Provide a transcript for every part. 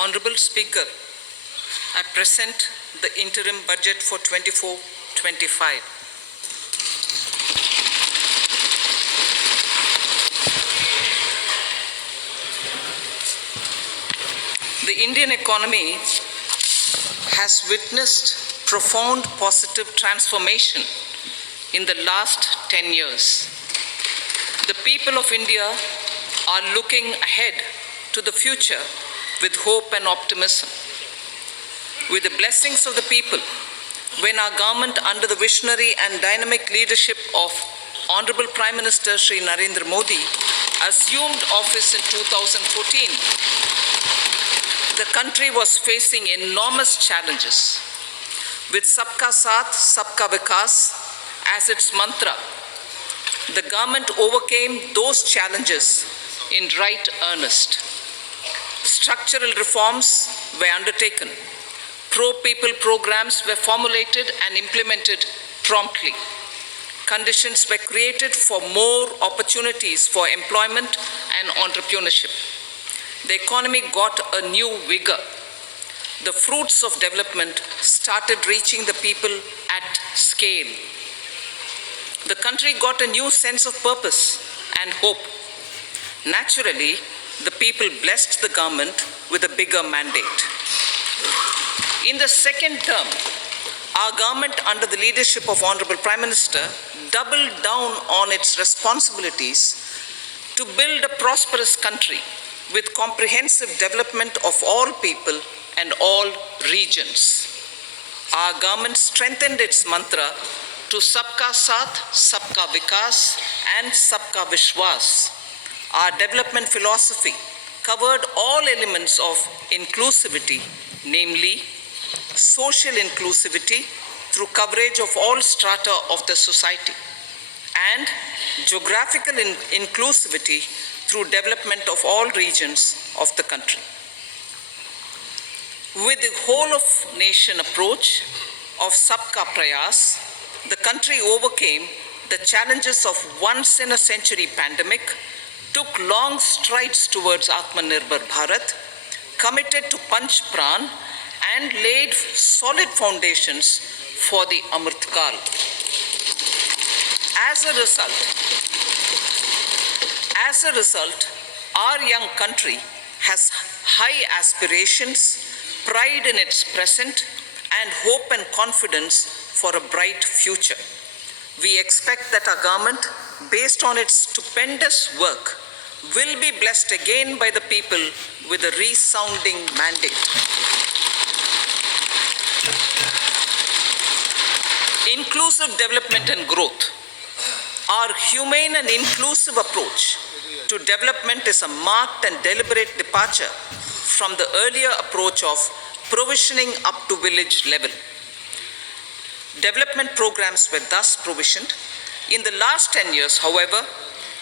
Honorable Speaker, I present the Interim Budget for 24-25. The Indian economy has witnessed profound positive transformation in the last 10 years. The people of India are looking ahead to the future with hope and optimism. With the blessings of the people, when our government, under the visionary and dynamic leadership of Honorable Prime Minister Shri Narendra Modi, assumed office in 2014, the country was facing enormous challenges. With Sabka Saath, Sabka Vikas as its mantra, the government overcame those challenges in right earnest. Structural reforms were undertaken. Pro-people programs were formulated and implemented promptly. Conditions were created for more opportunities for employment and entrepreneurship. The economy got a new vigor. The fruits of development started reaching the people at scale. The country got a new sense of purpose and hope. Naturally, the people blessed the government with a bigger mandate. In the second term, our government, under the leadership of Honorable Prime Minister, doubled down on its responsibilities to build a prosperous country with comprehensive development of all people and all regions. Our government strengthened its mantra to Sabka Saath, Sabka Vikas and Sabka Vishwas. Our development philosophy covered all elements of inclusivity, namely social inclusivity through coverage of all strata of the society, and geographical inclusivity through development of all regions of the country. With the whole of nation approach of Sabka Prayas, the country overcame the challenges of once in a century pandemic, took long strides towards Atmanirbhar Bharat, committed to Panch Pran, and laid solid foundations for the Amrit Kal. As a result, our young country has high aspirations, pride in its present, and hope and confidence for a bright future. We expect that our government, based on its stupendous work, will be blessed again by the people with a resounding mandate. Inclusive development and growth. Our humane and inclusive approach to development is a marked and deliberate departure from the earlier approach of provisioning up to village level. Development programs were thus provisioned. In the last 10 years, however,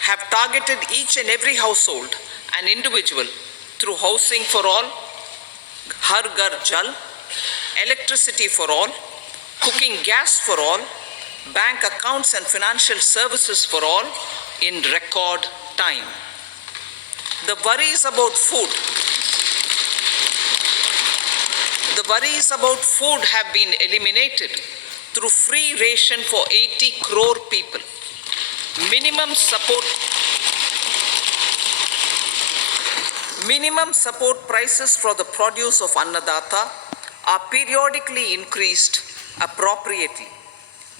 have targeted each and every household and individual through housing for all, Har Ghar Jal, electricity for all, cooking gas for all, bank accounts and financial services for all in record time. The worries about food have been eliminated through free ration for 80 crore people. Minimum support prices for the produce of Annadata are periodically increased appropriately.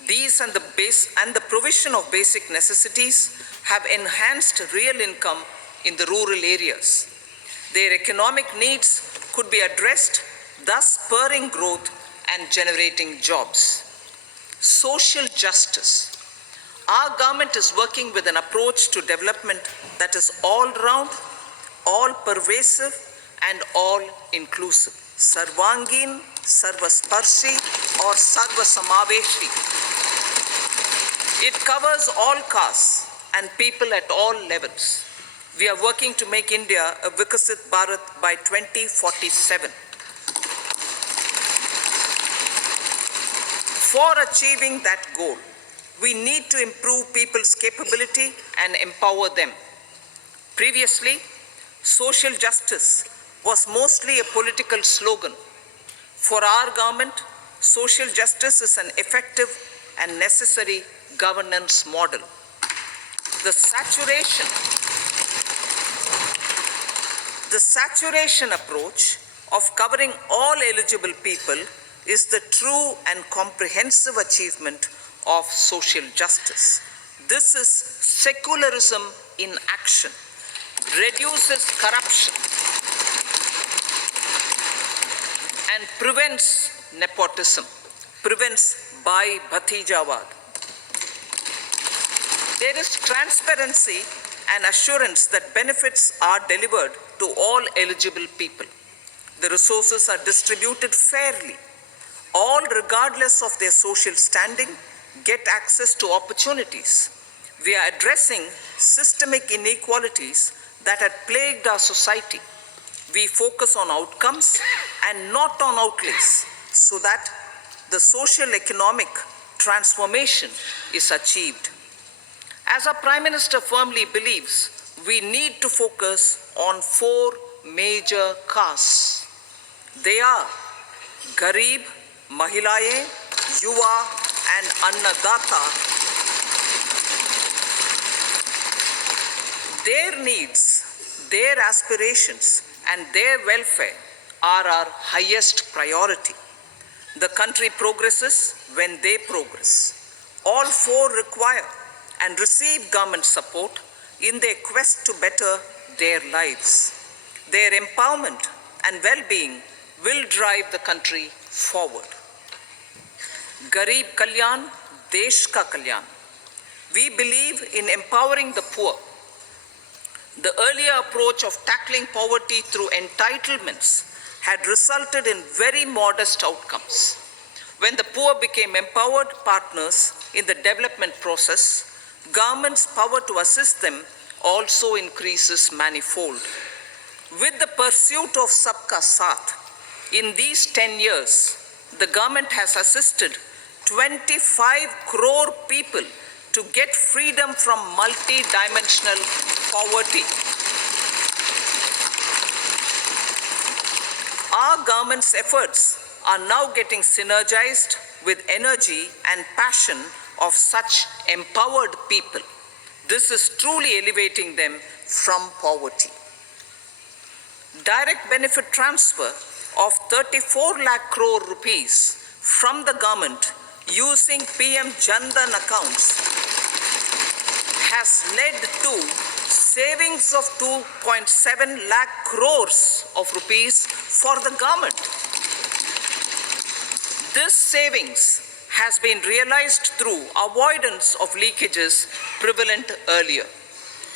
These and the provision of basic necessities have enhanced real income in the rural areas. Their economic needs could be addressed, thus spurring growth and generating jobs. Social justice. Our government is working with an approach to development that is all-round, all-pervasive, and all-inclusive. Sarvangin, Sarvasparshi, or Sarvasamaveshi. It covers all castes and people at all levels. We are working to make India a Vikasit Bharat by 2047. For achieving that goal, we need to improve people's capability and empower them. Previously, social justice was mostly a political slogan. For our government, social justice is an effective and necessary governance model. The saturation approach of covering all eligible people is the true and comprehensive achievement of social justice. This is secularism in action, reduces corruption, and prevents nepotism, prevents bhai bhatijawad. There is transparency and assurance that benefits are delivered to all eligible people. The resources are distributed fairly. All, regardless of their social standing, get access to opportunities. We are addressing systemic inequalities that had plagued our society. We focus on outcomes and not on outlays so that the social economic transformation is achieved. As our Prime Minister firmly believes, we need to focus on 4 major castes. They are Garib, Mahilaye, Yuva and Annadata. Their needs, their aspirations and their welfare are our highest priority. The country progresses when they progress. All 4 require and receive government support in their quest to better their lives. Their empowerment and well-being will drive the country forward. Garib Kalyan, Desh Ka Kalyan. We believe in empowering the poor. The earlier approach of tackling poverty through entitlements had resulted in very modest outcomes. When the poor became empowered partners in the development process, government's power to assist them also increases manifold. With the pursuit of Sabka Saath, in these 10 years, the government has assisted 25 crore people to get freedom from multi-dimensional poverty. Our government's efforts are now getting synergized with energy and passion of such empowered people. This is truly elevating them from poverty. Direct benefit transfer of 34 lakh crore rupees from the government using PM Jandan accounts has led to savings of 2.7 lakh crores of rupees for the government. This savings has been realized through avoidance of leakages prevalent earlier.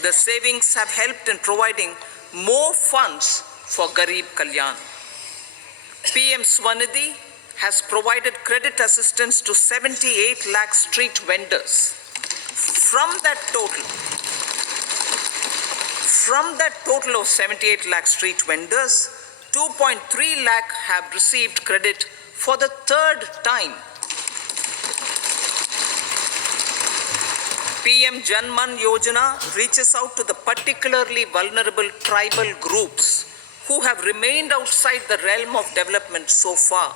The savings have helped in providing more funds for Garib Kalyan. PM Swanidhi has provided credit assistance to 78 lakh street vendors. From that total of 78 lakh street vendors, 2.3 lakh have received credit for the 3rd time. PM Janman Yojana reaches out to the particularly vulnerable tribal groups who have remained outside the realm of development so far.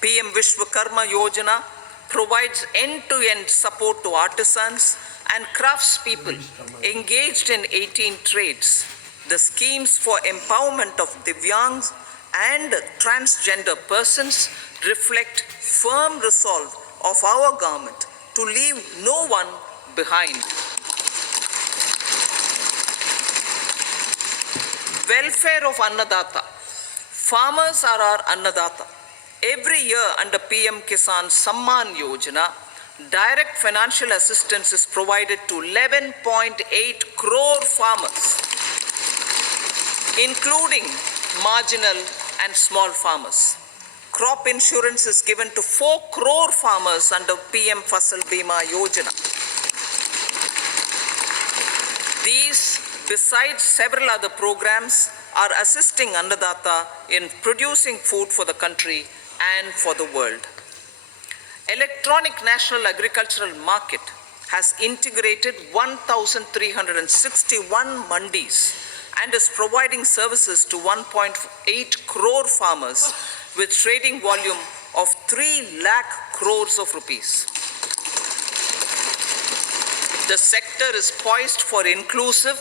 PM Vishwakarma Yojana provides end-to-end support to artisans and craftspeople engaged in 18 trades. The schemes for empowerment of Divyangs and transgender persons reflect firm resolve of our government to leave no one behind. Welfare of Annadata. Farmers are our Annadata. Every year under PM Kisan Samman Yojana, direct financial assistance is provided to 11.8 crore farmers, including marginal and small farmers. Crop insurance is given to 4 crore farmers under PM Fasal Bima Yojana. These, besides several other programs, are assisting Annadata in producing food for the country and for the world. Electronic National Agricultural Market has integrated 1,361 mandis and is providing services to 1.8 crore farmers with trading volume of 3 lakh crores of rupees. The sector is poised for inclusive,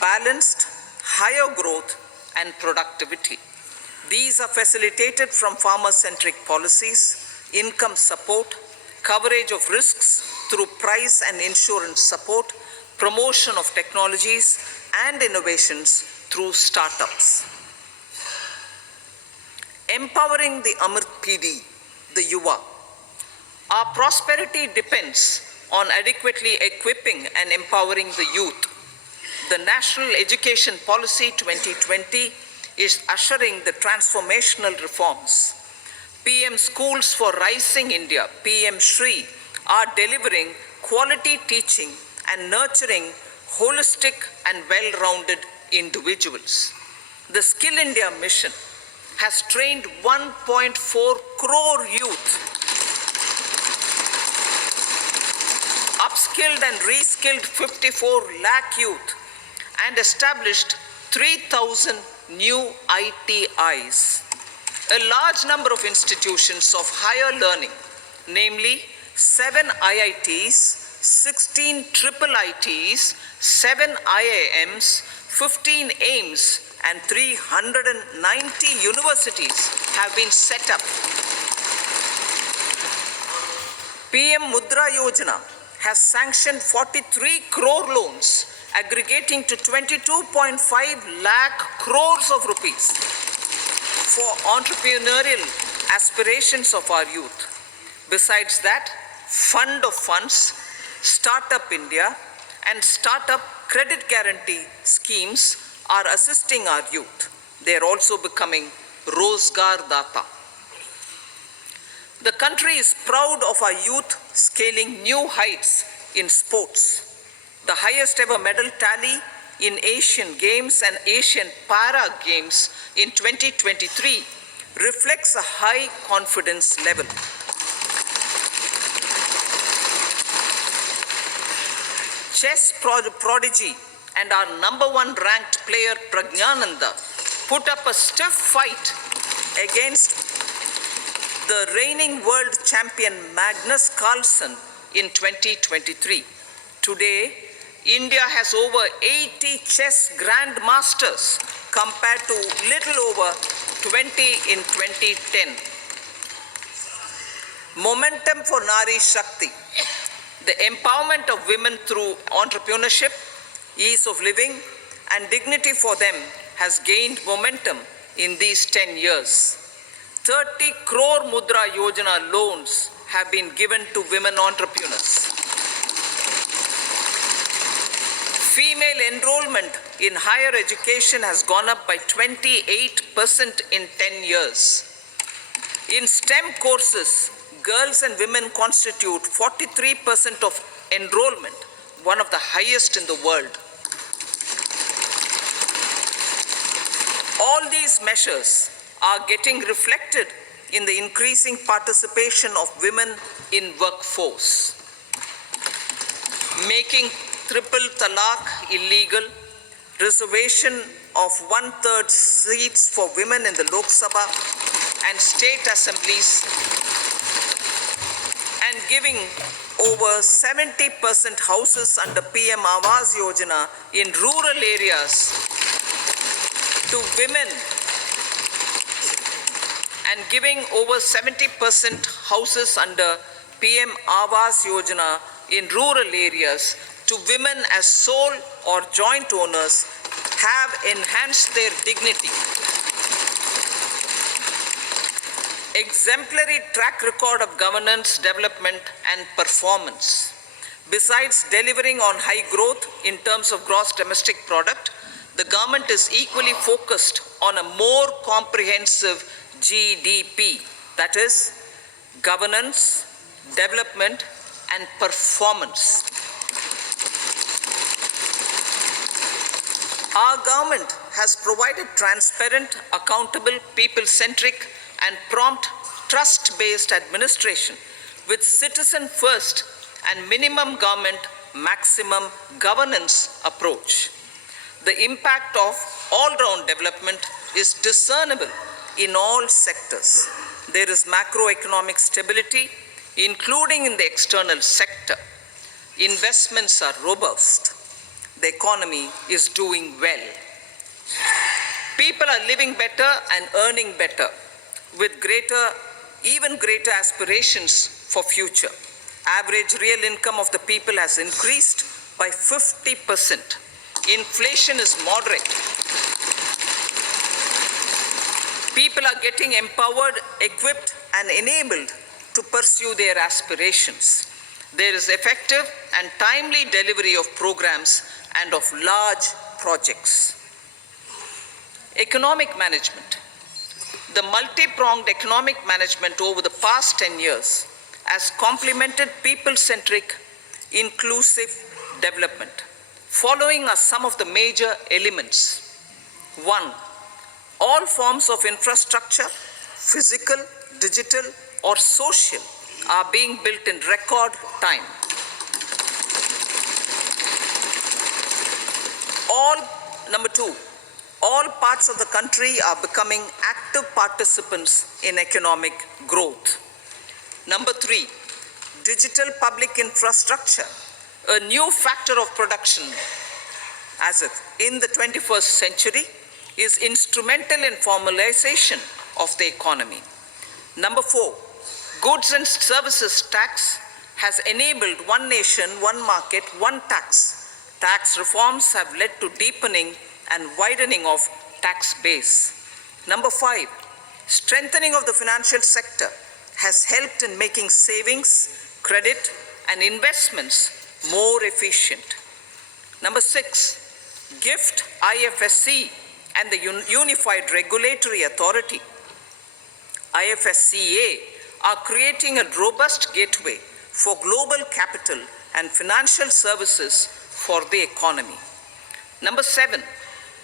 balanced, higher growth and productivity. These are facilitated from farmer-centric policies, income support, coverage of risks through price and insurance support, promotion of technologies and innovations through startups. Empowering the Amrit PD, the Yuva. Our prosperity depends on adequately equipping and empowering the youth. The National Education Policy 2020 is ushering the transformational reforms. PM Schools for Rising India, PM Shri, are delivering quality teaching and nurturing holistic and well-rounded individuals. The Skill India mission has trained 1.4 crore youth, upskilled and reskilled 54 lakh youth, and established 3,000 new ITIs. A large number of institutions of higher learning, namely 7 IITs, 16 triple ITs, 7 IIMs, 15 AIMS, and 390 universities have been set up. PM Mudra Yojana has sanctioned 43 crore loans aggregating to 22.5 lakh crores of rupees for entrepreneurial aspirations of our youth. Besides that, Fund of Funds, Startup India, and Startup Credit Guarantee schemes are assisting our youth. They are also becoming Rozgar Data. The country is proud of our youth scaling new heights in sports. The highest ever medal tally in Asian Games and Asian Para Games in 2023 reflects a high confidence level. Chess prodigy and our #1 ranked player Pragnananda put up a stiff fight against the reigning world champion Magnus Carlsen in 2023. Today, India has over 80 chess grandmasters compared to little over 20 in 2010. Momentum for Nari Shakti. The empowerment of women through entrepreneurship, ease of living, and dignity for them has gained momentum in these 10 years. 30 crore Mudra Yojana loans have been given to women entrepreneurs. Female enrollment in higher education has gone up by 28% in 10 years. In STEM courses, girls and women constitute 43% of enrollment, one of the highest in the world. All these measures are getting reflected in the increasing participation of women in workforce. Making triple talaq illegal, reservation of 1/3 seats for women in the Lok Sabha and state assemblies, and giving over 70% houses under PM Awas Yojana in rural areas to women, and giving over 70% houses under PM Awas Yojana in rural areas to women as sole or joint owners have enhanced their dignity. Exemplary track record of governance, development, and performance. Besides delivering on high growth in terms of gross domestic product, the government is equally focused on a more comprehensive GDP, that is, governance, development, and performance. Our government has provided transparent, accountable, people-centric, and prompt, trust-based administration with citizen-first and minimum government, maximum governance approach. The impact of all-round development is discernible in all sectors. There is macroeconomic stability, including in the external sector. Investments are robust. The economy is doing well. People are living better and earning better, with even greater aspirations for future. Average real income of the people has increased by 50%. Inflation is moderate. People are getting empowered, equipped, and enabled to pursue their aspirations. There is effective and timely delivery of programs and of large projects. Economic management. The multi-pronged economic management over the past 10 years has complemented people-centric, inclusive development. Following are some of the major elements. 1. All forms of infrastructure, physical, digital, or social, are being built in record time. Number 2, all parts of the country are becoming active participants in economic growth. Number 3, digital public infrastructure, a new factor of production as if in the 21st century, is instrumental in formalization of the economy. Number 4, goods and services tax has enabled one nation, one market, one tax. Tax reforms have led to deepening and widening of tax base. Number 5, strengthening of the financial sector has helped in making savings, credit, and investments more efficient. Number 6, GIFT, IFSC, and the Unified Regulatory Authority, IFSCA, are creating a robust gateway for global capital and financial services for the economy. Number 7,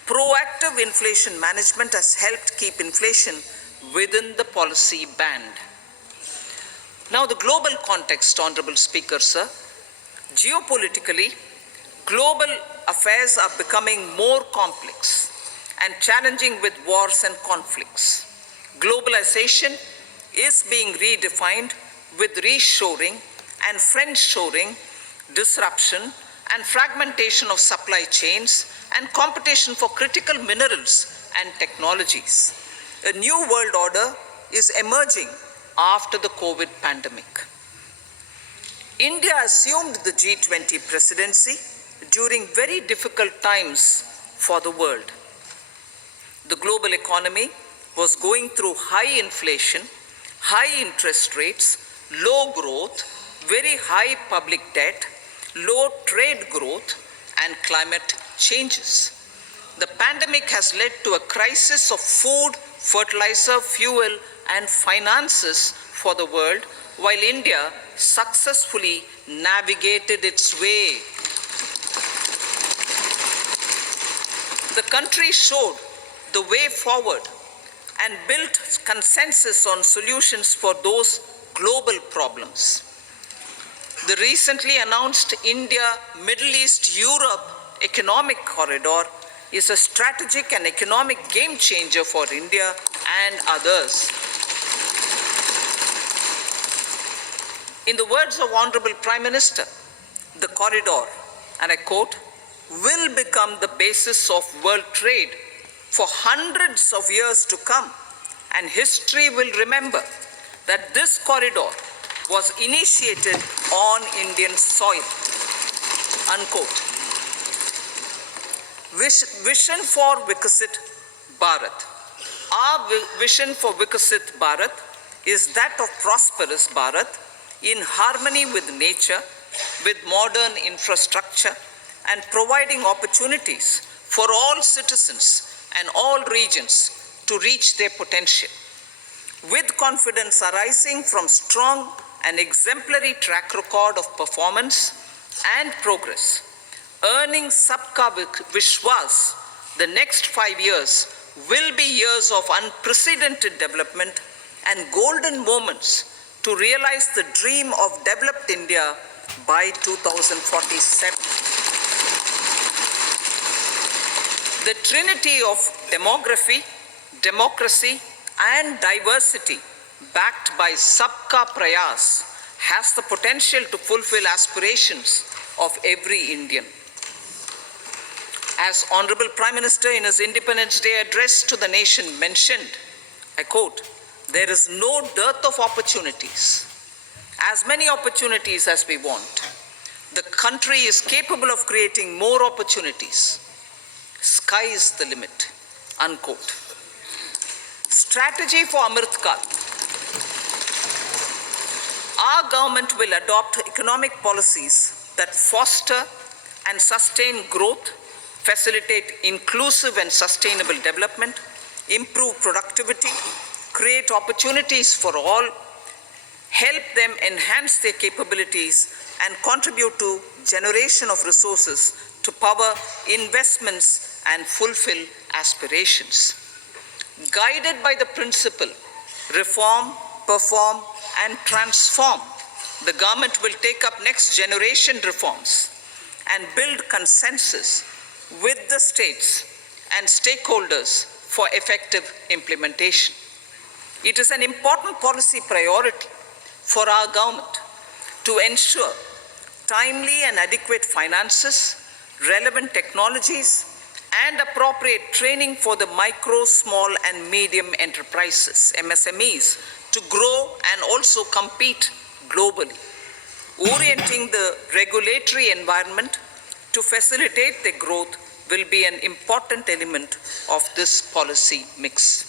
proactive inflation management has helped keep inflation within the policy band. Now the global context, Honorable Speaker, sir. Geopolitically, global affairs are becoming more complex and challenging with wars and conflicts. Globalization is being redefined with reshoring and friendshoring, disruption and fragmentation of supply chains and competition for critical minerals and technologies. A new world order is emerging after the COVID pandemic. India assumed the G20 presidency during very difficult times for the world. The global economy was going through high inflation, high interest rates, low growth, very high public debt, low trade growth, and climate changes. The pandemic has led to a crisis of food, fertilizer, fuel, and finances for the world, while India successfully navigated its way. The country showed the way forward and built consensus on solutions for those global problems. The recently announced India-Middle East-Europe economic corridor is a strategic and economic game changer for India and others. In the words of Honorable Prime Minister, the corridor, and I quote, will become the basis of world trade for hundreds of years to come, and history will remember that this corridor was initiated on Indian soil, unquote. Vision for Vikasit Bharat. Our vision for Vikasit Bharat is that of prosperous Bharat in harmony with nature, with modern infrastructure, and providing opportunities for all citizens and all regions to reach their potential. With confidence arising from strong and exemplary track record of performance and progress, earning Sabka Vishwas, the next 5 years will be years of unprecedented development and golden moments to realize the dream of developed India by 2047. The trinity of demography, democracy, and diversity, backed by Sabka Prayas, has the potential to fulfill aspirations of every Indian. As Honorable Prime Minister in his Independence Day address to the nation mentioned, I quote, "There is no dearth of opportunities, as many opportunities as we want. The country is capable of creating more opportunities. Sky is the limit," unquote. Strategy for Amrit Kal. Our government will adopt economic policies that foster and sustain growth, facilitate inclusive and sustainable development, improve productivity, create opportunities for all, help them enhance their capabilities, and contribute to generation of resources to power investments and fulfill aspirations. Guided by the principle, reform, perform, and transform, the government will take up next generation reforms and build consensus with the states and stakeholders for effective implementation. It is an important policy priority for our government to ensure timely and adequate finances, relevant technologies, and appropriate training for the micro, small, and medium enterprises, MSMEs, to grow and also compete globally. Orienting the regulatory environment to facilitate their growth will be an important element of this policy mix.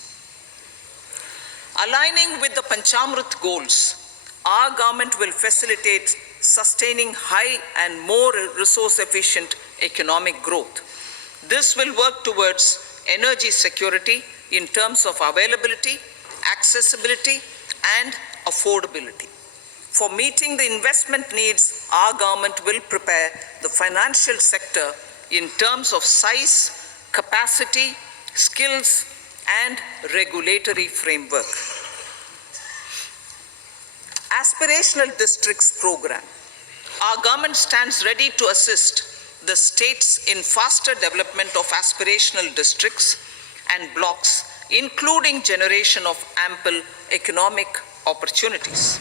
Aligning with the Panchamrit goals, our government will facilitate sustaining high and more resource-efficient economic growth. This will work towards energy security in terms of availability, accessibility, and affordability. For meeting the investment needs, our government will prepare the financial sector in terms of size, capacity, skills, and regulatory framework. Aspirational Districts Program. Our government stands ready to assist the states in faster development of aspirational districts and blocks, including generation of ample economic opportunities.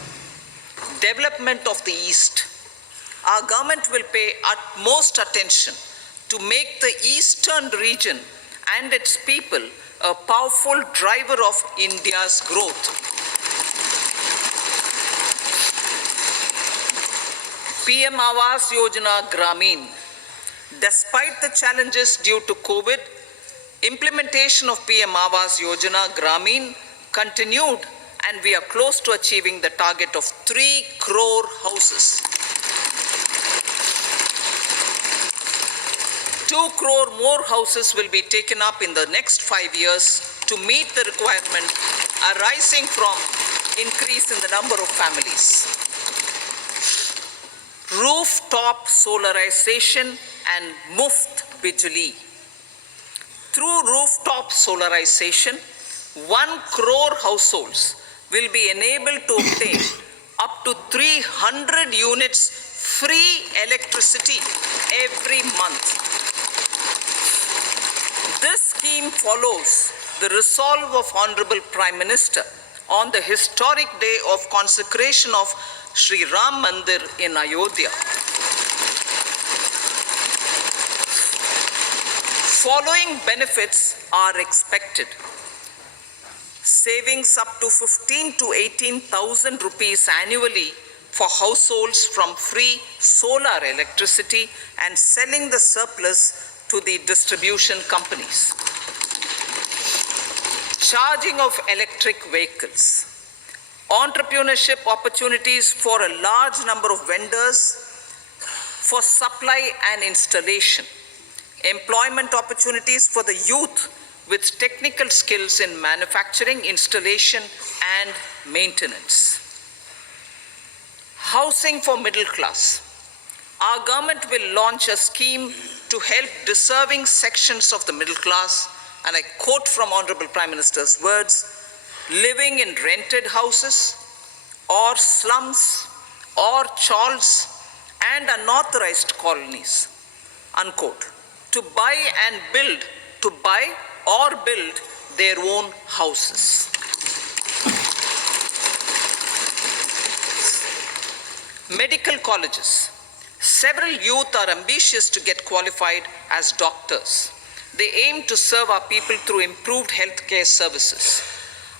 Development of the East. Our government will pay utmost attention to make the eastern region and its people a powerful driver of India's growth. PM Awas Yojana Gramin. Despite the challenges due to COVID, implementation of PM Awas Yojana Gramin continued, and we are close to achieving the target of 3 crore houses. 2 crore more houses will be taken up in the next 5 years to meet the requirement arising from increase in the number of families. Rooftop solarization and Muft Bijli. Through rooftop solarization, 1 crore households will be enabled to obtain up to 300 units free electricity every month. This scheme follows the resolve of Honorable Prime Minister on the historic day of consecration of Sri Ram Mandir in Ayodhya. Following benefits are expected. Savings up to 15 to 18,000 rupees annually for households from free solar electricity and selling the surplus to the distribution companies. Charging of electric vehicles. Entrepreneurship opportunities for a large number of vendors for supply and installation. Employment opportunities for the youth with technical skills in manufacturing, installation, and maintenance. Housing for middle class. Our government will launch a scheme to help deserving sections of the middle class, and I quote from Honorable Prime Minister's words, living in rented houses or slums or chawls and unauthorized colonies, unquote, to buy and build to buy or build their own houses. Medical colleges. Several youth are ambitious to get qualified as doctors. They aim to serve our people through improved healthcare services.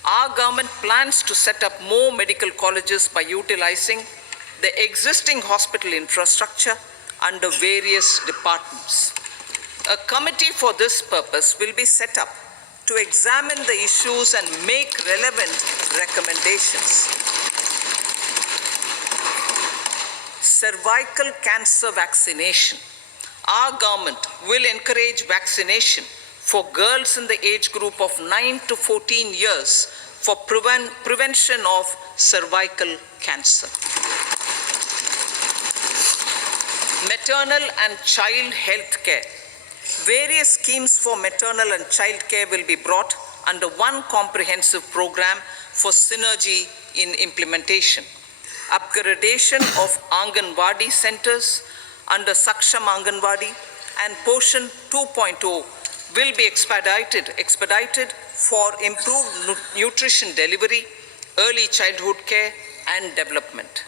Our government plans to set up more medical colleges by utilizing the existing hospital infrastructure under various departments. A committee for this purpose will be set up to examine the issues and make relevant recommendations. Cervical cancer vaccination. Our government will encourage vaccination for girls in the age group of 9 to 14 years for prevention of cervical cancer. Maternal and child health care. Various schemes for maternal and child care will be brought under one comprehensive program for synergy in implementation. Upgradation of Anganwadi centers under Saksham Anganwadi and Poshan 2.0 will be expedited for improved nutrition delivery, early childhood care and development.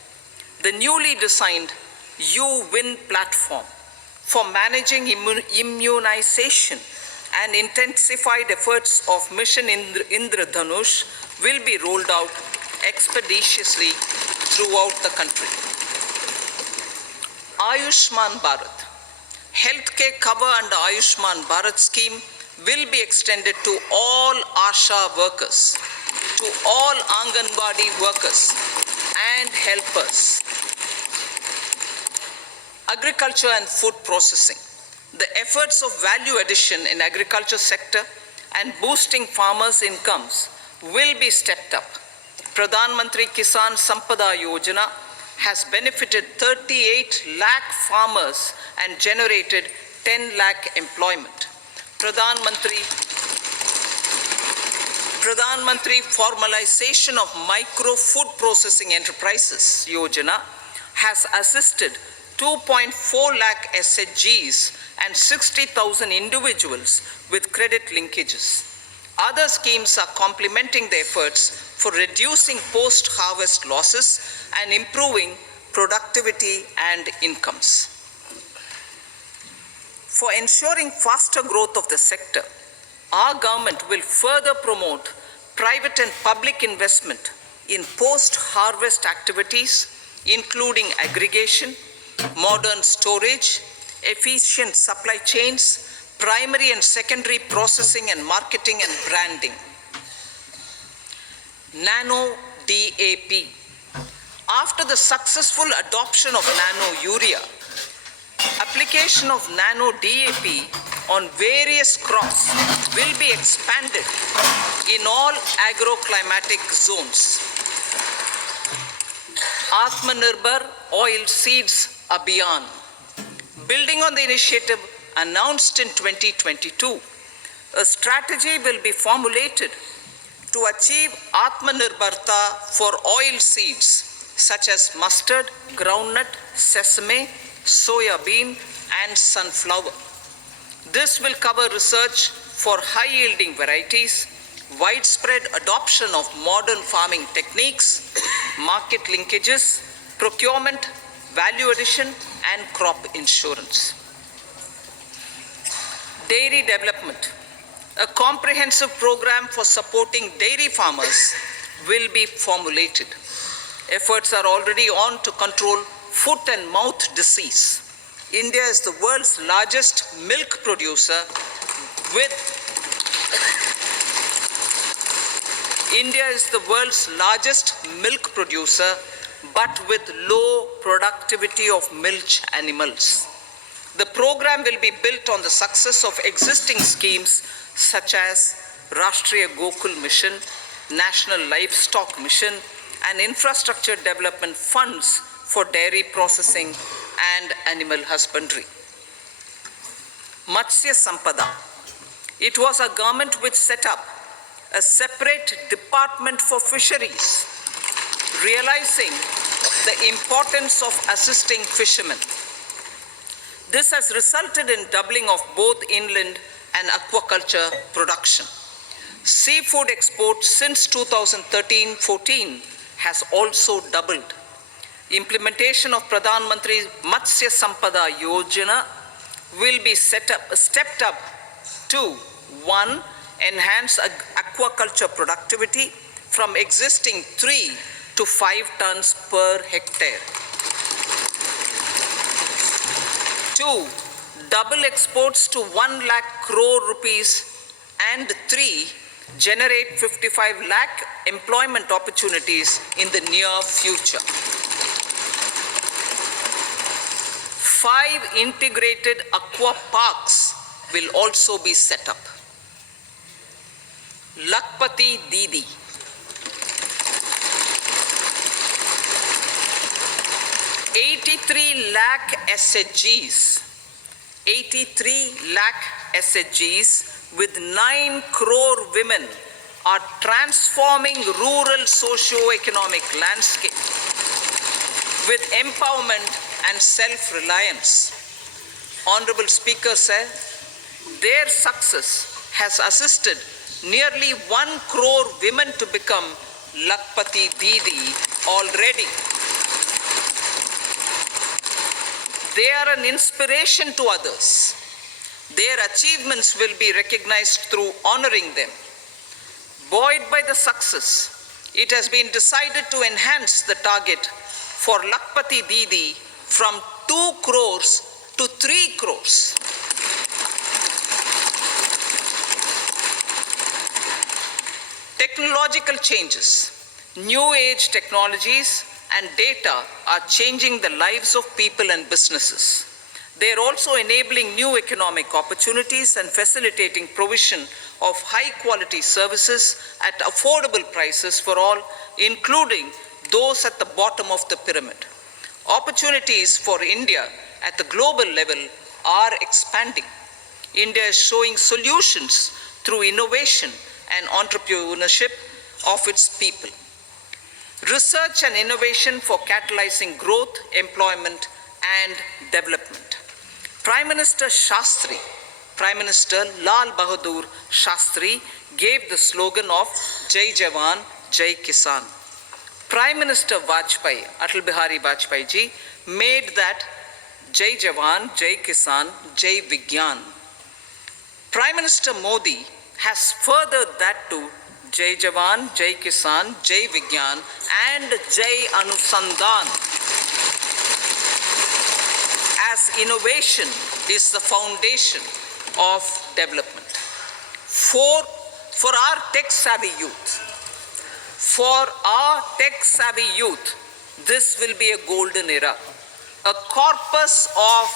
The newly designed U-Win platform for managing immunization and intensified efforts of Mission Indradhanush will be rolled out expeditiously throughout the country. Ayushman Bharat. Healthcare cover under Ayushman Bharat scheme will be extended to all ASHA workers, to all Anganwadi workers and helpers. Agriculture and food processing. The efforts of value addition in agriculture sector and boosting farmers' incomes will be stepped up. Pradhan Mantri Kisan Sampada Yojana has benefited 38 lakh farmers and generated 10 lakh employment. Pradhan Mantri formalization of micro food processing enterprises Yojana has assisted 2.4 lakh SHGs and 60,000 individuals with credit linkages. Other schemes are complementing the efforts for reducing post-harvest losses and improving productivity and incomes. For ensuring faster growth of the sector, our government will further promote private and public investment in post-harvest activities, including aggregation, modern storage, efficient supply chains, primary and secondary processing and marketing and branding. Nano DAP. After the successful adoption of nano urea, application of nano DAP on various crops will be expanded in all agroclimatic zones. Atmanirbhar Oil Seeds Abhiyan. Building on the initiative announced in 2022, a strategy will be formulated to achieve Atmanirbharta for oil seeds such as mustard, groundnut, sesame, soya bean, and sunflower. This will cover research for high-yielding varieties, widespread adoption of modern farming techniques, market linkages, procurement, value addition, and crop insurance. Dairy development. A comprehensive program for supporting dairy farmers will be formulated. Efforts are already on to control foot and mouth disease. India is the world's largest milk producer but with low productivity of milch animals. The program will be built on the success of existing schemes such as Rashtriya Gokul Mission, National Livestock Mission, and infrastructure development funds for dairy processing and animal husbandry. Matsya Sampada. It was a government which set up a separate department for fisheries, realizing the importance of assisting fishermen. This has resulted in doubling of both inland and aquaculture production. Seafood exports since 2013-14 has also doubled. Implementation of Pradhan Mantri Matsya Sampada Yojana will be stepped up to 1. Enhance aquaculture productivity from existing 3 to 5 tons per hectare. 2. Double exports to 1 lakh crore rupees, and 3. Generate 55 lakh employment opportunities in the near future. 5 integrated aqua parks will also be set up. Lakpati Didi. 83 lakh SHGs. 83 lakh SHGs with 9 crore women are transforming rural socio-economic landscape with empowerment and self-reliance. Honorable Speaker said, their success has assisted nearly 1 crore women to become Lakpati Didi already. They are an inspiration to others. Their achievements will be recognized through honoring them. Buoyed by the success, it has been decided to enhance the target for Lakpati Didi from 2 crores to 3 crores. Technological changes, new age technologies and data are changing the lives of people and businesses. They are also enabling new economic opportunities and facilitating provision of high quality services at affordable prices for all, including those at the bottom of the pyramid. Opportunities for India at the global level are expanding. India is showing solutions through innovation and entrepreneurship of its people. Research and innovation for catalyzing growth, employment, and development. Prime Minister Shastri, Prime Minister Lal Bahadur Shastri gave the slogan of Jai Jawan, Jai Kisan. Prime Minister Vajpayee, Atal Bihari Vajpayee ji, made that Jai Jawan, Jai Kisan, Jai Vigyan. Prime Minister Modi has furthered that to Jai Jawan, Jai Kisan, Jai Vigyan, and Jai Anusandhan, as innovation is the foundation of development. For our tech-savvy youth, this will be a golden era. A corpus of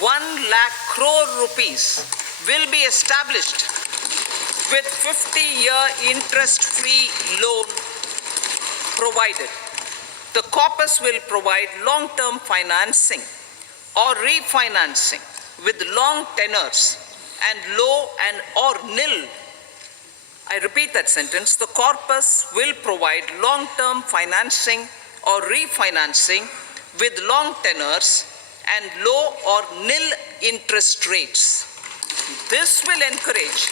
1 lakh crore rupees will be established with 50-year interest-free loan provided. The corpus will provide long-term financing or refinancing with long tenors and low and or nil. I repeat that sentence. The corpus will provide long-term financing or refinancing with long tenors and low or nil interest rates. This will encourage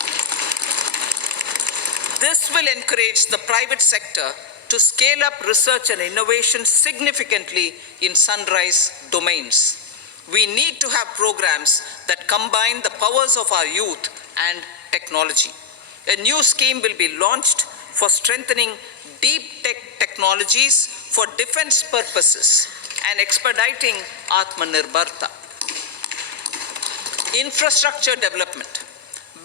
the private sector to scale up research and innovation significantly in sunrise domains. We need to have programs that combine the powers of our youth and technology. A new scheme will be launched for strengthening deep tech technologies for defense purposes and expediting Atmanirbharta. Infrastructure development.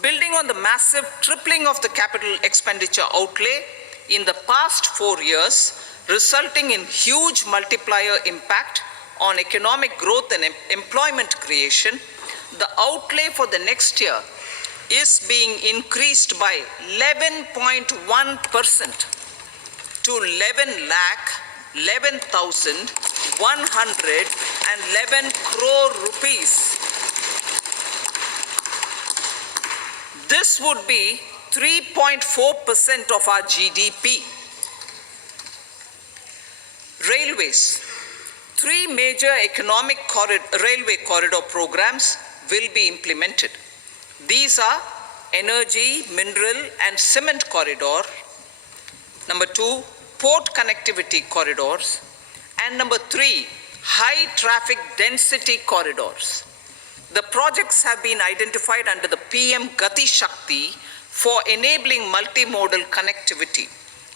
Building on the massive tripling of the capital expenditure outlay in the past 4 years, resulting in huge multiplier impact on economic growth and employment creation, the outlay for the next year is being increased by 11.1% to 11,111 crore rupees. This would be 3.4% of our GDP. Railways. 3 major economic railway corridor programs will be implemented. These are energy, mineral and cement corridor. Number 2, port connectivity corridors. And number 3, high traffic density corridors. The projects have been identified under the PM Gati Shakti for enabling multimodal connectivity.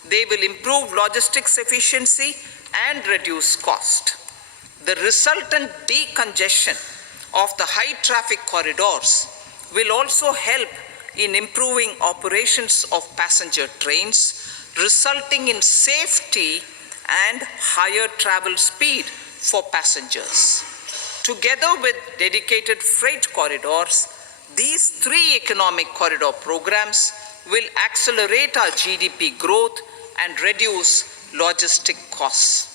They will improve logistics efficiency and reduce cost. The resultant decongestion of the high traffic corridors will also help in improving operations of passenger trains, resulting in safety and higher travel speed for passengers. Together with dedicated freight corridors, these 3 economic corridor programs will accelerate our GDP growth and reduce logistic costs.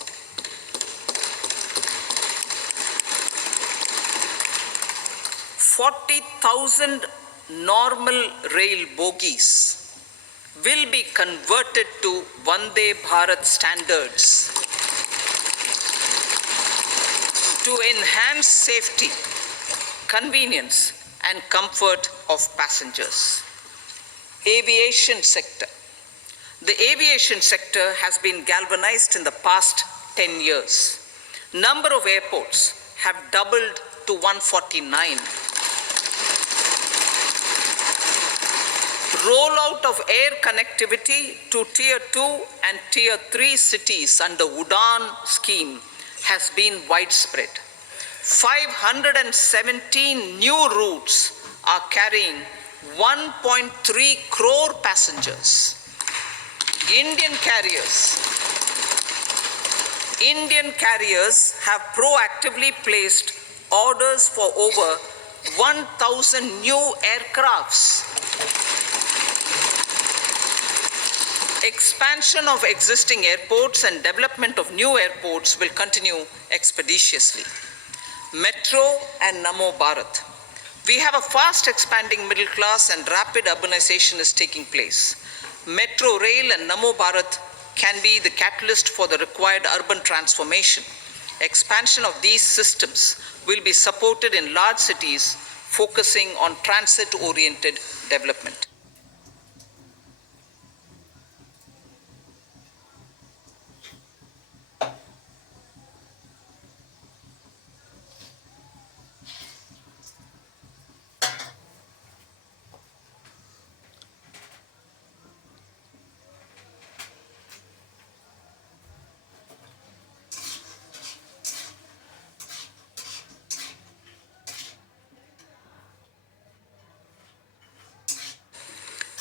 40,000 normal rail bogies will be converted to Vande Bharat standards to enhance safety, convenience and comfort of passengers. Aviation sector. The aviation sector has been galvanized in the past 10 years. Number of airports have doubled to 149. Rollout of air connectivity to Tier 2 and Tier 3 cities under Udan scheme has been widespread. 517 new routes are carrying 1.3 crore passengers. Indian carriers have proactively placed orders for over 1,000 new aircrafts. Expansion of existing airports and development of new airports will continue expeditiously. Metro and Namo Bharat. We have a fast expanding middle class and rapid urbanization is taking place. Metro rail and Namo Bharat can be the catalyst for the required urban transformation. Expansion of these systems will be supported in large cities, focusing on transit-oriented development.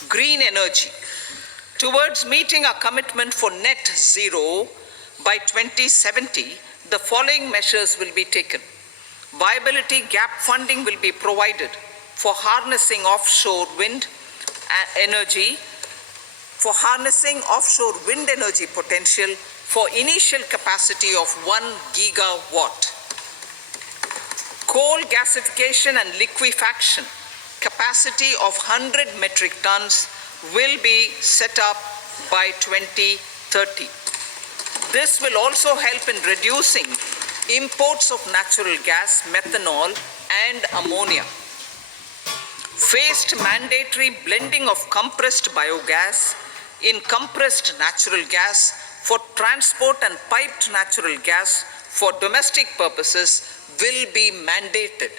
Green energy. Towards meeting our commitment for net zero by 2070, the following measures will be taken. Viability gap funding will be provided for harnessing offshore wind energy, potential for initial capacity of 1 gigawatt. Coal gasification and liquefaction capacity of 100 metric tons will be set up by 2030. This will also help in reducing imports of natural gas, methanol, and ammonia. Phased mandatory blending of compressed biogas in compressed natural gas for transport and piped natural gas for domestic purposes will be mandated.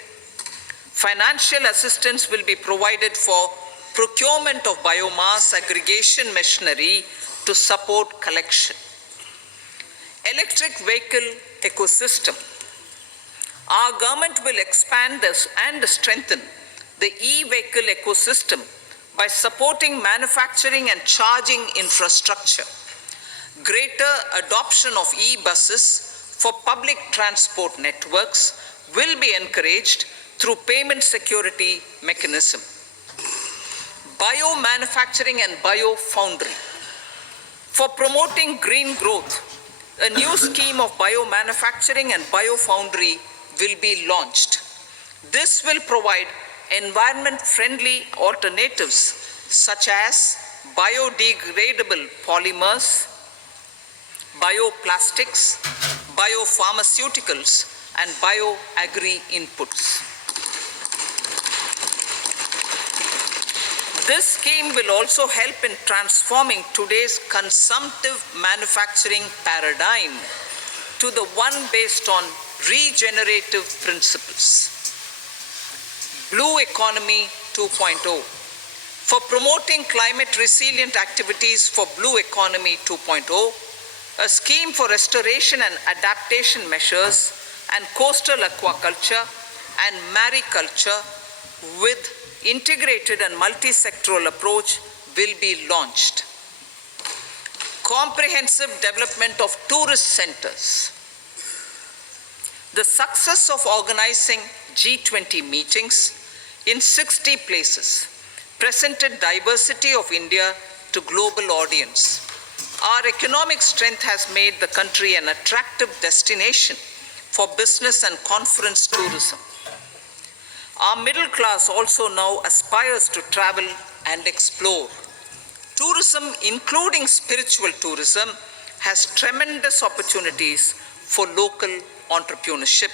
Financial assistance will be provided for procurement of biomass aggregation machinery to support collection. Electric vehicle ecosystem. Our government will expand this and strengthen the e-vehicle ecosystem by supporting manufacturing and charging infrastructure. Greater adoption of e-buses for public transport networks will be encouraged through payment security mechanism. Biomanufacturing and biofoundry. For promoting green growth, a new scheme of biomanufacturing and biofoundry will be launched. This will provide environment-friendly alternatives such as biodegradable polymers, bioplastics, biopharmaceuticals, and bioagri inputs. This scheme will also help in transforming today's consumptive manufacturing paradigm to the one based on regenerative principles. Blue Economy 2.0. For promoting climate resilient activities for Blue Economy 2.0, a scheme for restoration and adaptation measures and coastal aquaculture and mariculture with integrated and multi-sectoral approach will be launched. Comprehensive development of tourist centers. The success of organizing G20 meetings in 60 places presented diversity of India to global audience. Our economic strength has made the country an attractive destination for business and conference tourism. Our middle class also now aspires to travel and explore. Tourism, including spiritual tourism, has tremendous opportunities for local entrepreneurship.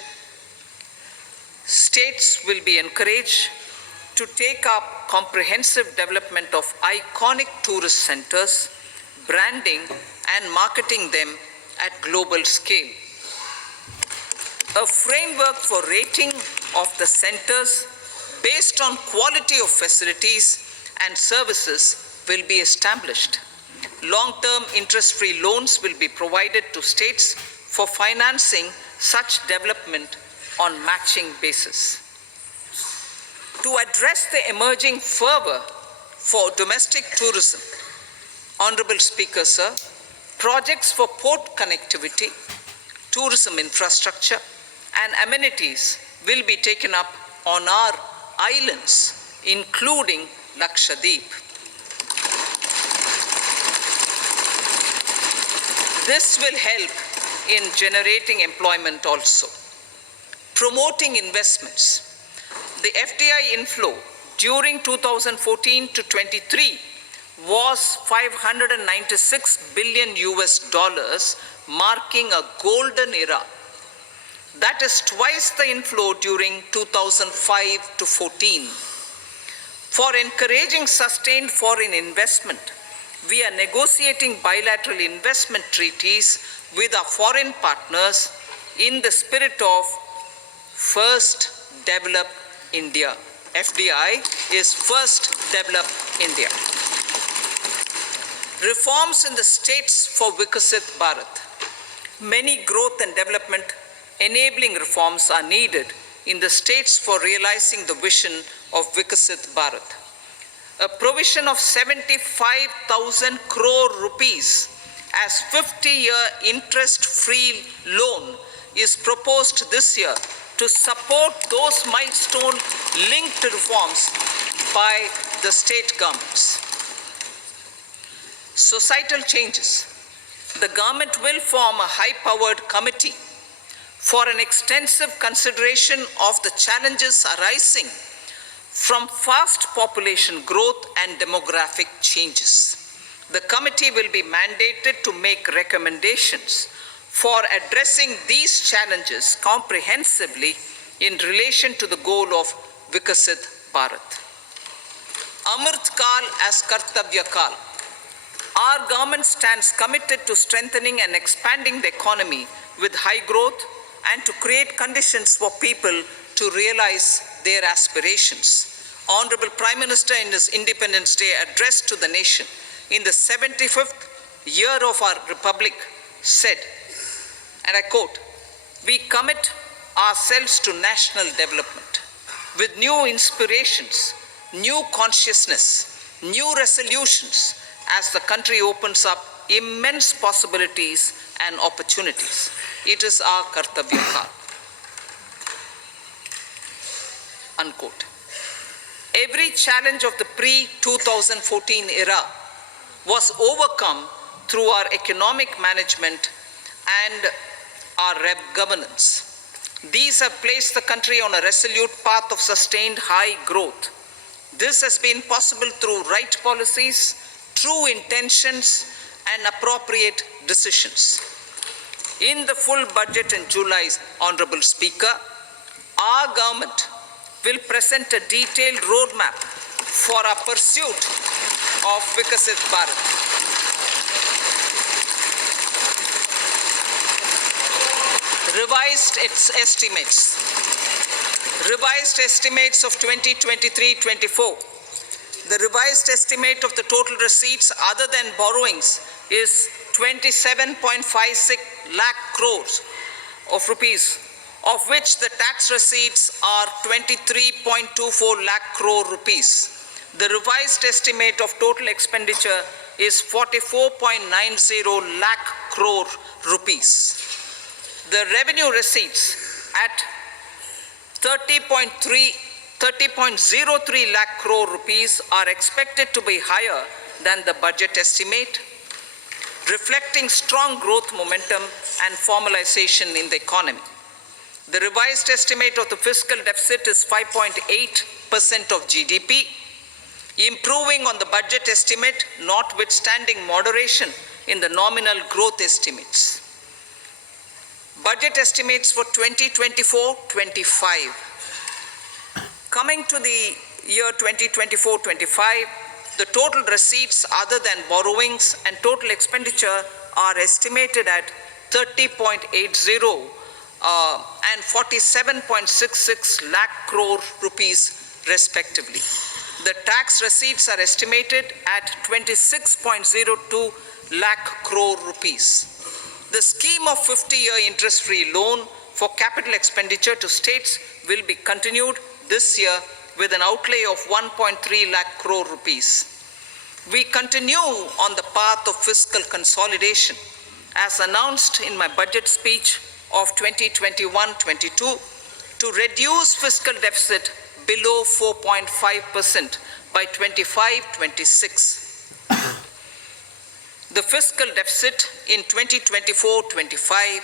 States will be encouraged to take up comprehensive development of iconic tourist centers, branding and marketing them at global scale. A framework for rating of the centers based on quality of facilities and services will be established. Long-term interest-free loans will be provided to states for financing such development on matching basis. To address the emerging fervor for domestic tourism, Honorable Speaker, sir, projects for port connectivity, tourism infrastructure, and amenities will be taken up on our islands, including Lakshadweep. This will help in generating employment also. Promoting investments. The FDI inflow during 2014 to 23 was $596 billion, marking a golden era. That is twice the inflow during 2005 to 14. For encouraging sustained foreign investment, we are negotiating bilateral investment treaties with our foreign partners in the spirit of First Develop India. FDI is First Develop India. Reforms in the states for Vikasit Bharat. Many growth and development enabling reforms are needed in the states for realizing the vision of Vikasit Bharat. A provision of 75,000 crore rupees as 50-year interest-free loan is proposed this year to support those milestone-linked reforms by the state governments. Societal changes. The government will form a high-powered committee for an extensive consideration of the challenges arising from fast population growth and demographic changes. The committee will be mandated to make recommendations for addressing these challenges comprehensively in relation to the goal of Vikasit Bharat. Amrit Kal as Kartavya Kal. Our government stands committed to strengthening and expanding the economy with high growth and to create conditions for people to realize their aspirations. Honorable Prime Minister in his Independence Day address to the nation in the 75th year of our Republic said, and I quote, "We commit ourselves to national development with new inspirations, new consciousness, new resolutions as the country opens up immense possibilities and opportunities. It is our Kartavya Kal." Unquote. Every challenge of the pre-2014 era was overcome through our economic management and our governance. These have placed the country on a resolute path of sustained high growth. This has been possible through right policies, true intentions, and appropriate decisions. In the full budget in July, Honorable Speaker, our government will present a detailed roadmap for our pursuit of Vikasit Bharat. Revised estimates. Revised estimates of 2023-24. The revised estimate of the total receipts other than borrowings is 27.56 lakh crores of rupees, of which the tax receipts are 23.24 lakh crore rupees. The revised estimate of total expenditure is 44.90 lakh crore rupees. The revenue receipts at 30.03 lakh crore rupees are expected to be higher than the budget estimate, reflecting strong growth momentum and formalization in the economy. The revised estimate of the fiscal deficit is 5.8% of GDP, improving on the budget estimate notwithstanding moderation in the nominal growth estimates. Budget estimates for 2024-25. Coming to the year 2024-25, the total receipts other than borrowings and total expenditure are estimated at 30.80 and 47.66 lakh crore rupees respectively. The tax receipts are estimated at 26.02 lakh crore rupees. The scheme of 50-year interest-free loan for capital expenditure to states will be continued this year with an outlay of 1.3 lakh crore rupees. We continue on the path of fiscal consolidation as announced in my budget speech of 2021-22 to reduce fiscal deficit below 4.5% by 25-26. The fiscal deficit in 2024-25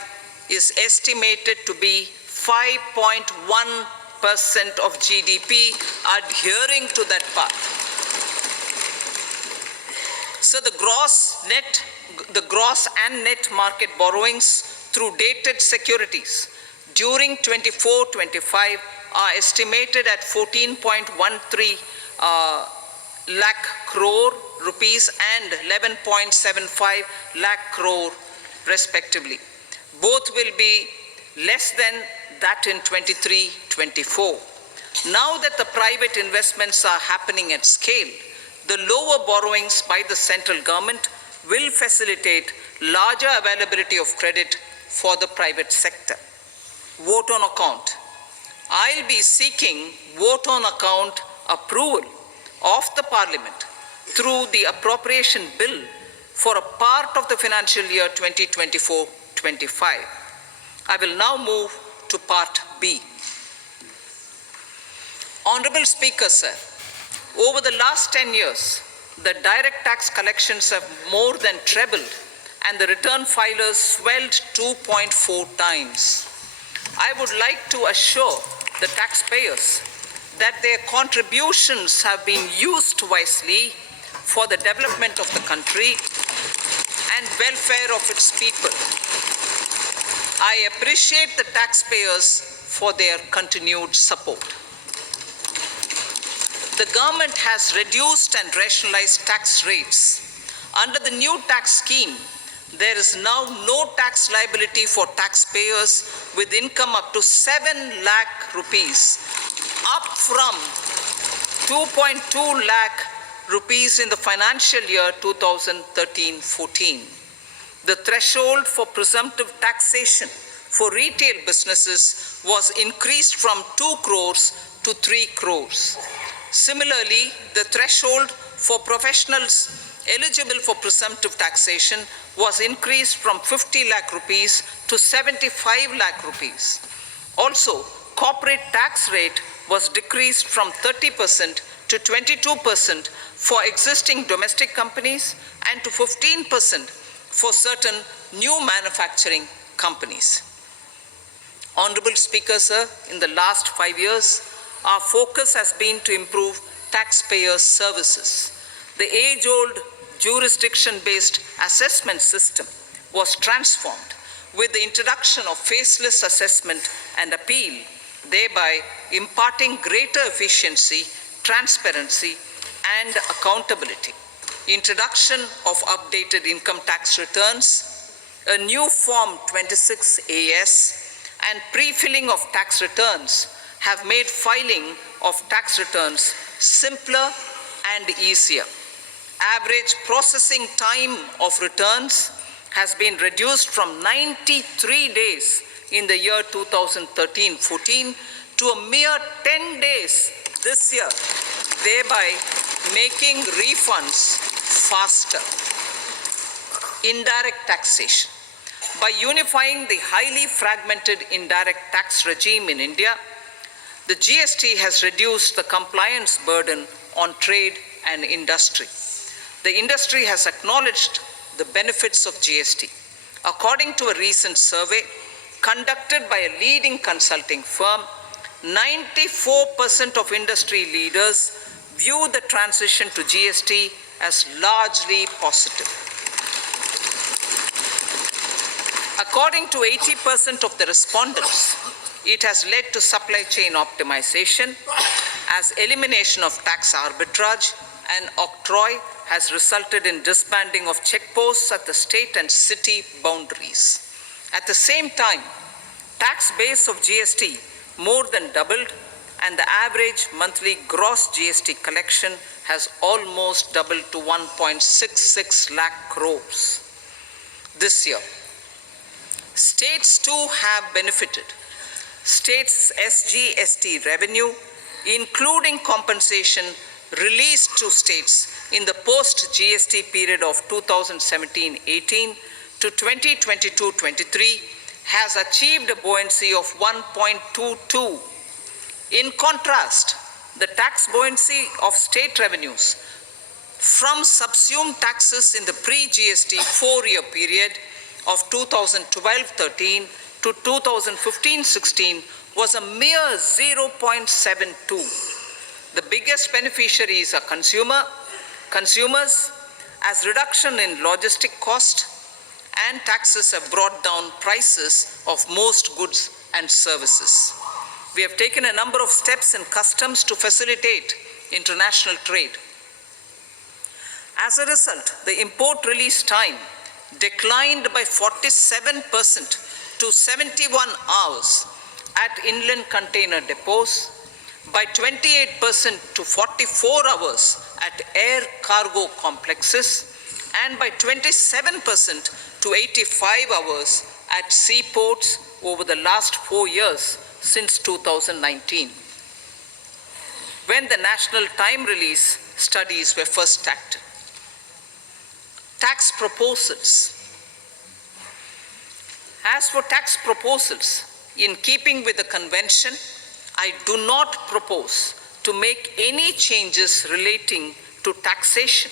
is estimated to be 5.1% of GDP, adhering to that path. So the gross and net market borrowings through dated securities during 24-25 are estimated at 14.13 lakh crore rupees and 11.75 lakh crore respectively. Both will be less than that in 23-24. Now that the private investments are happening at scale, the lower borrowings by the central government will facilitate larger availability of credit for the private sector. Vote on account. I'll be seeking vote on account approval of the Parliament through the appropriation bill for a part of the financial year 2024-25. I will now move to Part B. Honorable Speaker, sir, over the last 10 years, the direct tax collections have more than trebled and the return filers swelled 2.4 times. I would like to assure the taxpayers that their contributions have been used wisely for the development of the country and welfare of its people. I appreciate the taxpayers for their continued support. The government has reduced and rationalized tax rates. Under the new tax scheme, there is now no tax liability for taxpayers with income up to 7 lakh rupees, up from 2.2 lakh rupees in the financial year 2013-14. The threshold for presumptive taxation for retail businesses was increased from 2 crores to 3 crores. Similarly, the threshold for professionals eligible for presumptive taxation was increased from 50 lakh rupees to 75 lakh rupees. Also, corporate tax rate was decreased from 30% to 22% for existing domestic companies and to 15% for certain new manufacturing companies. Honorable Speaker, sir, in the last 5 years, our focus has been to improve taxpayer services. The age-old jurisdiction-based assessment system was transformed with the introduction of faceless assessment and appeal, thereby imparting greater efficiency, transparency, and accountability, introduction of updated income tax returns, a new Form 26AS, and pre-filling of tax returns have made filing of tax returns simpler and easier. Average processing time of returns has been reduced from 93 days in the year 2013-14 to a mere 10 days this year, thereby making refunds faster. Indirect taxation. By unifying the highly fragmented indirect tax regime in India, the GST has reduced the compliance burden on trade and industry. The industry has acknowledged the benefits of GST. According to a recent survey conducted by a leading consulting firm, 94% of industry leaders view the transition to GST as largely positive. According to 80% of the respondents, it has led to supply chain optimization, as elimination of tax arbitrage and octroi has resulted in disbanding of checkposts at the state and city boundaries. At the same time, tax base of GST more than doubled, and the average monthly gross GST collection has almost doubled to 1.66 lakh crores this year. States too have benefited. States' SGST revenue, including compensation released to states in the post-GST period of 2017-18 to 2022-23, has achieved a buoyancy of 1.22. In contrast, the tax buoyancy of state revenues from subsumed taxes in the pre-GST four-year period of 2012-13 to 2015-16 was a mere 0.72. The biggest beneficiaries are consumers, as reduction in logistic cost and taxes have brought down prices of most goods and services. We have taken a number of steps in customs to facilitate international trade. As a result, the import release time declined by 47% to 71 hours at inland container depots, by 28% to 44 hours at air cargo complexes, and by 27% to 85 hours at seaports over the last 4 years since 2019, when the national time release studies were first started. Tax proposals. As for tax proposals, in keeping with the convention, I do not propose to make any changes relating to taxation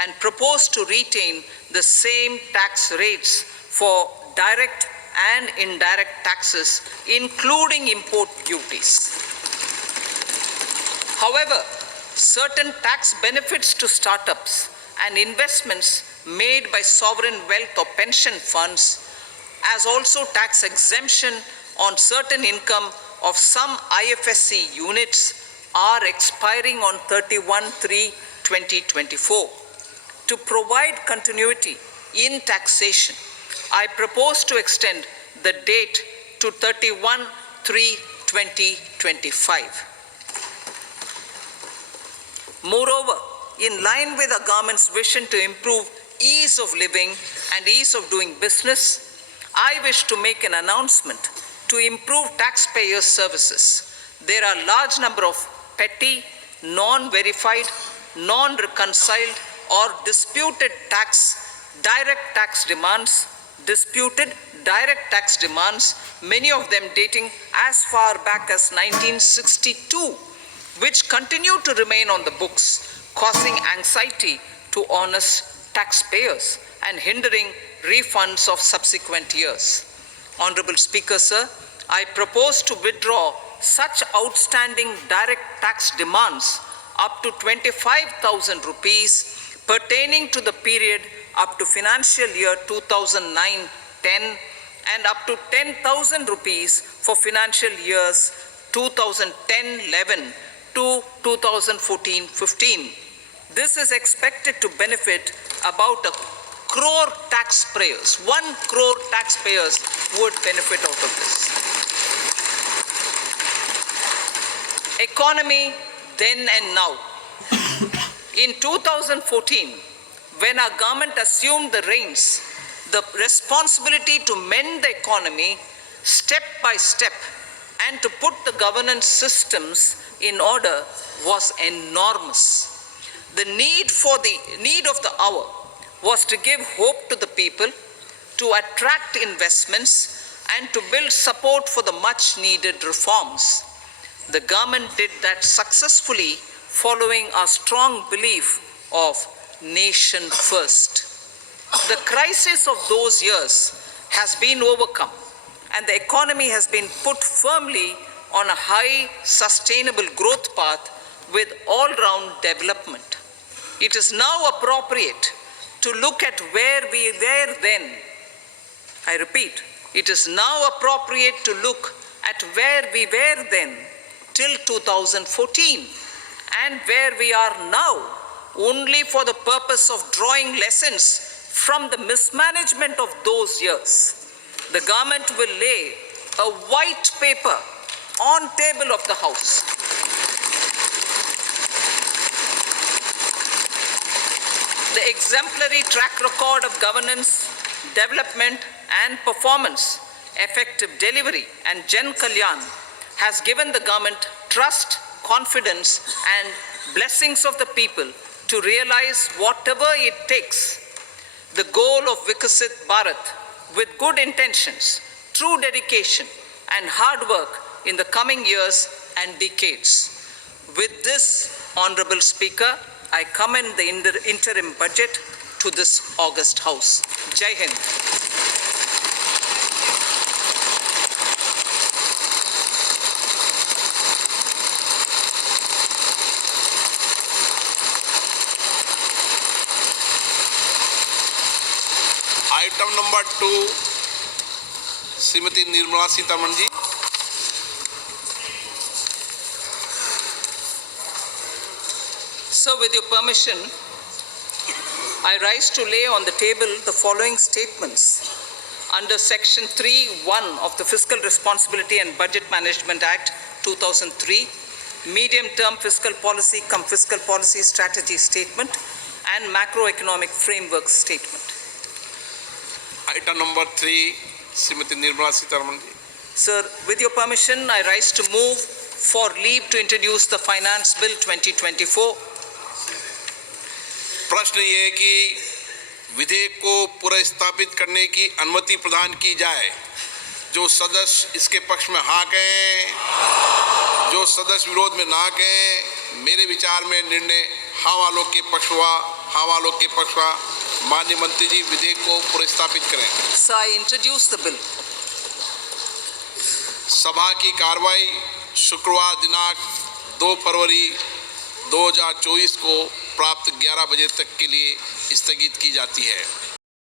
and propose to retain the same tax rates for direct and indirect taxes, including import duties. However, certain tax benefits to startups and investments made by sovereign wealth or pension funds, as also tax exemption on certain income of some IFSC units, are expiring on 31/3/2024. To provide continuity in taxation, I propose to extend the date to 31/3/2025. Moreover, in line with the government's vision to improve ease of living and ease of doing business, I wish to make an announcement to improve taxpayers' services. There are a large number of petty, non-verified, non-reconciled, or disputed direct tax demands, many of them dating as far back as 1962, which continue to remain on the books, causing anxiety to honest taxpayers and hindering refunds of subsequent years. Honorable Speaker, sir, I propose to withdraw such outstanding direct tax demands up to 25,000 rupees pertaining to the period up to financial year 2009-10 and up to 10,000 rupees for financial years 2010-11 to 2014-15. This is expected to benefit about 1 crore taxpayers. 1 crore taxpayers would benefit out of this. Economy then and now. In 2014, when our government assumed the reins, the responsibility to mend the economy step by step and to put the governance systems in order was enormous. The need of the hour was to give hope to the people, to attract investments, and to build support for the much needed reforms. The government did that successfully, following our strong belief of nation first. The crisis of those years has been overcome, and the economy has been put firmly on a high, sustainable growth path with all-round development. It is now appropriate to look at where we were then. I repeat, it is now appropriate to look at where we were then till 2014 and where we are now, only for the purpose of drawing lessons from the mismanagement of those years. The government will lay a white paper on table of the House. The exemplary track record of governance, development and performance, effective delivery and Jan Kalyan has given the government trust, confidence and blessings of the people to realize whatever it takes. The goal of Vikasit Bharat with good intentions, true dedication and hard work in the coming years and decades. With this, Honorable Speaker, I commend the interim budget to this august House. Jai Hind. Item number 2, Srimati Nirmala Sitharaman ji. So, with your permission, I rise to lay on the table the following statements under Section 3(1) of the Fiscal Responsibility and Budget Management Act 2003, Medium-Term Fiscal Policy cum Fiscal Policy Strategy Statement and Macroeconomic Framework Statement. Item number 3, Srimati Nirmala Sitharaman ji. Sir, with your permission, I rise to move for leave to introduce the Finance Bill 2024. प्रश्न ये है कि विधेयक को पुनर्स्थापित करने की अनुमति प्रदान की जाए। जो सदस्य इसके पक्ष में हाँ कहें, जो सदस्य विरोध में ना कहें। मेरे विचार में निर्णय हाँ वालों के पक्ष हुआ, हाँ वालों के पक्ष हुआ। माननीय मंत्री जी विधेयक को पुनर्स्थापित करें। Sir, I introduce the bill. सभा की कार्रवाई शुक्रवार दिनांक 2 फरवरी 2024 को प्राप्त 11 बजे तक के लिए स्थगित की जाती है।